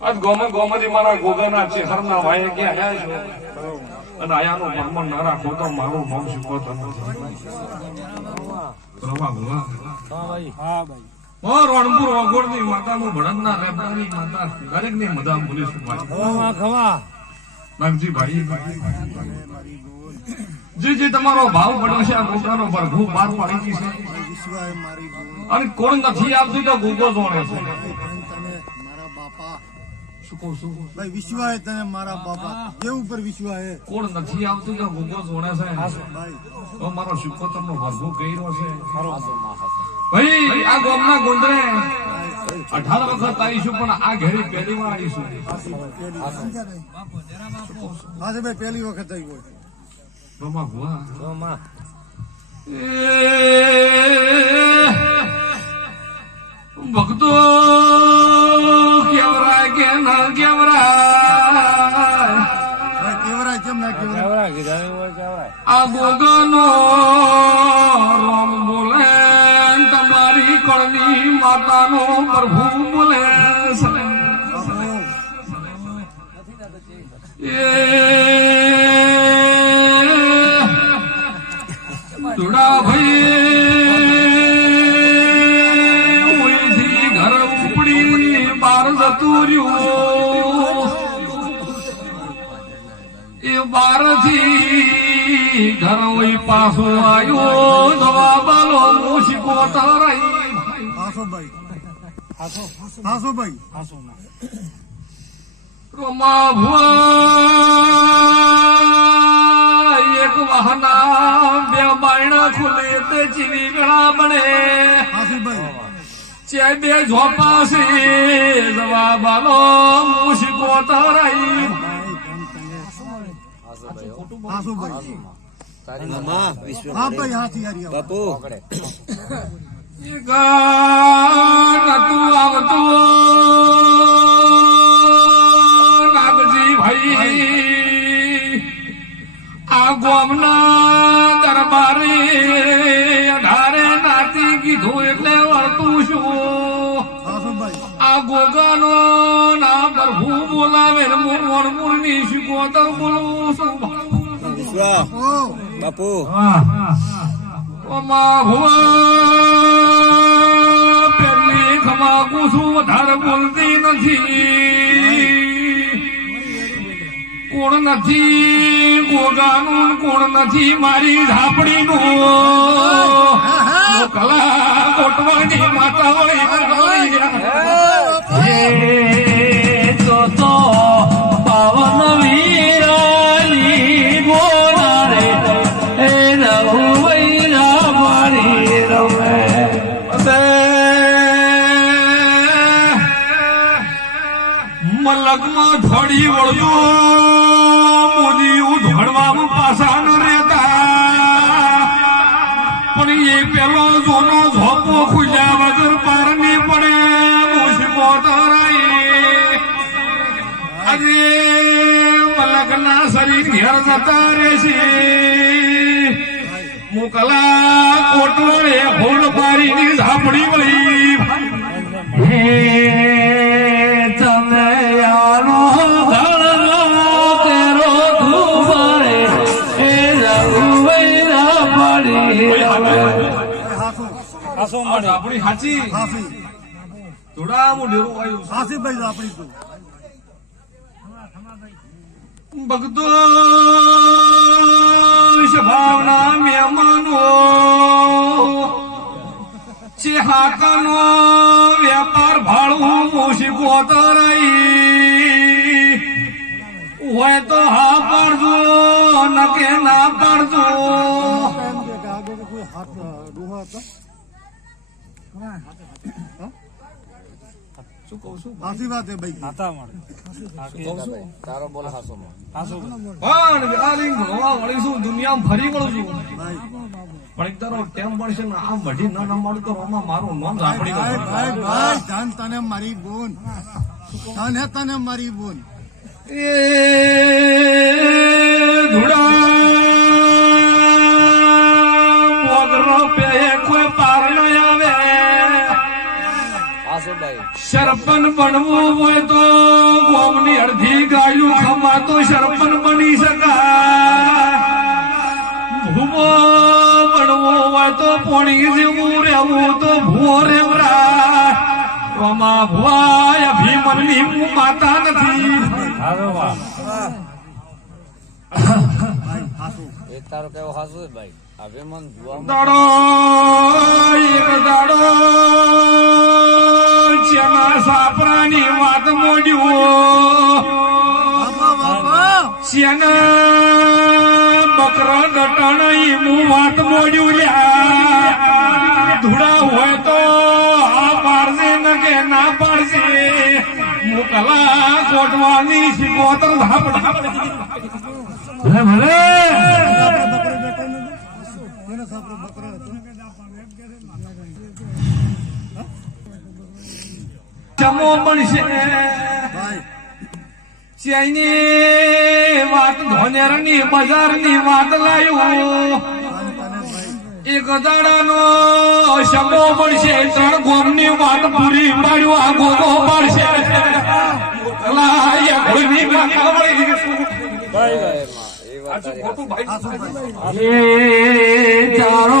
આજ ગોમતી મારા ગોગાના ચેહરના વાય કે આયા છો અને આયાનો મનમાં ના રાખો તો મારું નામ શીખવતો નથી. પ્રભા ભગવા હા ભાઈ ઓ રણપુર વગોળની માતાનું ભડકના લેબડાની માતા દરેકની મદામ બોલીશ ભાઈ ખવા નાગજી ભાઈ જે તમારો ભાવ પડ્યો છે આ ગોગાનો ભરભૂ પાર પાડી છે અને કોણ નથી આપતું તો ગોગો જોણે છે. ભાઈ વિશ્વાય તને મારા બાપા જે ઉપર વિશ્વાય કોણ નથી આવતું તો ગોગો જોણે છે. તો મારો શુકોતરનો ભરભૂ કર્યો છે ભાઈ. આ ગામના ગોંદરે 18 વખત આવીશું પણ આ ઘેરી પહેલી વાર આવીશું. હા ભાઈ પહેલી વખત આવી હોય રોમા ભુવા રોમા ભક્તો કેવરાય કે ના કેવરાય કેવરાય કેમ ના કેવરાય આ ગોગાનો રોમ બોલે તમારી કળની માતાનો પ્રભુ બોલે જોડા ભાઈ ઘર ઉપડી બાર જતું રહ્યું એ બાર થી ઘર પાછું આવ્યો જવાબ લો મૂશીકો તરાઈ હાસો ભાઈ રોમા ભુવા એક વાહના બે બાયણા ખુલે તે ચીવી ગણા બને ચે બે ઝોપા છે જવાબ આલો મૂશીકો તરાઈ બાપુ નતું આવતું નાગજી ભાઈ આ ગોમના દરબારે અઢારે નાતી કીધું એટલે વર્તું શું આ ગોગાનો ના પ્રભુ બોલાવે મોરમુર ની શીખોતર બોલવું શું બાપુ ઓમા ભુવા પેલી ખમાકું છું વધારે બોલતી નથી. કોણ નથી ગોગાનું કોણ નથી મારી ઝાપડીનું કલા કોટવાની માતા હોય તો પાવન વીરાની ગોરા રે એ રઘુવૈરા મારી રમે મલકમાં થોડી વળ્યું મોદી ઉધડવામાં પાછા ન રહેતા પણ એ પેલો જોનો ઝોપો ખુલ્યા વગર પાર ને પડે મૂશકો તરાઈ. આજે મલકના શરીર ઘેર જતા રહેશે મુકલા કોટવાળે હોડ પારીની ઝાપડી વળી હે તમે યાનો તેરો ધુમારે હે રઘુવૈરા પાડી આપણી હાચી થોડા મોઢેરો આવ્યું હાસી ભાઈ આપણી તો ભક્તો ભાવના મહેમાનો ચેહાકાનો વેપાર ભાડું મૂશીકો તરાઈ હોય તો હા પાડજો નકે ના પાડજો. શું કહું છું હાસી વાત હે ભાઈ તારો બોલ હાસો દુનિયામાં ફરી વળું છું પણ એક તારો ટેમ મળશે ને આમ વઢી ન મળે તો રોમાં મારું નામ ઝાપડી ભાઈ ધન તને મારી બોન ધન હે તને મારી બોન એ ધુડા મોગરો પે કોઈ પાર ન આવે સરપંચ બનવું હોય તો ગોમની અડધી ગાયું ખમાતો સરપંચ બની શકાય. ભૂવો બનવો હોય તો પોણી જેવું રહેવું તો ભૂવો રેવરા. આમાં ભુવા અભિમનની હું માતા નથી. દાડો એક દાડો જેમાં સાપરાની વાત મોડ્યું બકરો ગટણ હું વાત મોડ્યું લ્યા. ધૂળા હોય તો આ પાડશે ન કે ના પાડશે. મોકલા કોટવાની શિકોતર ધાપ ભલે ભલે ચમો બનશે સિયાઈની વાત ધોનેરની બજારની વાત લાયું. એક દાડાનો શમો બનશે 3 ગોમની વાત પૂરી પાડ્યું. આ ગોગો પાડશે એ ચારો